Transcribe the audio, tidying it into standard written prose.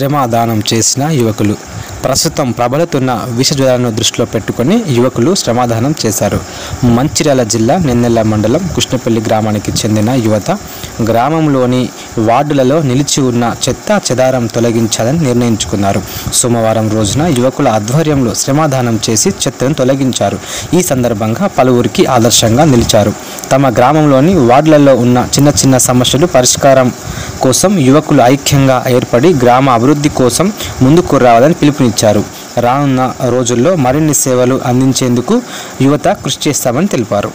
శ్రమదానం చేసిన యువకులు. ప్రస్తుతం ప్రబలుతున్న విషజ్వరాలను దృష్టిలో పెట్టుకుని యువకులు శ్రమదానం చేశారు. మంచిర్యాల జిల్లా నెన్నెల మండలం కృష్ణపల్లి గ్రామానికి చెందిన యువత గ్రామంలోని వార్డులలో నిలిచి ఉన్న చెత్త చెదారం తొలగించాలని నిర్ణయించుకున్నారు. సోమవారం రోజున యువకుల ఆధ్వర్యంలో శ్రమదానం చేసి చెత్తను తొలగించారు. ఈ సందర్భంగా పలువురికి ఆదర్శంగా నిలిచారు. తమ గ్రామంలోని వార్డులలో ఉన్న చిన్న సమస్యలు పరిష్కారం కోసం యువకులు ఐక్యంగా ఏర్పడి గ్రామ అభివృద్ధి కోసం ముందుకు రావాలని పిలుపునిచ్చారు. రానున్న రోజుల్లో మరిన్ని సేవలు అందించేందుకు యువత కృషి చేస్తామని తెలిపారు.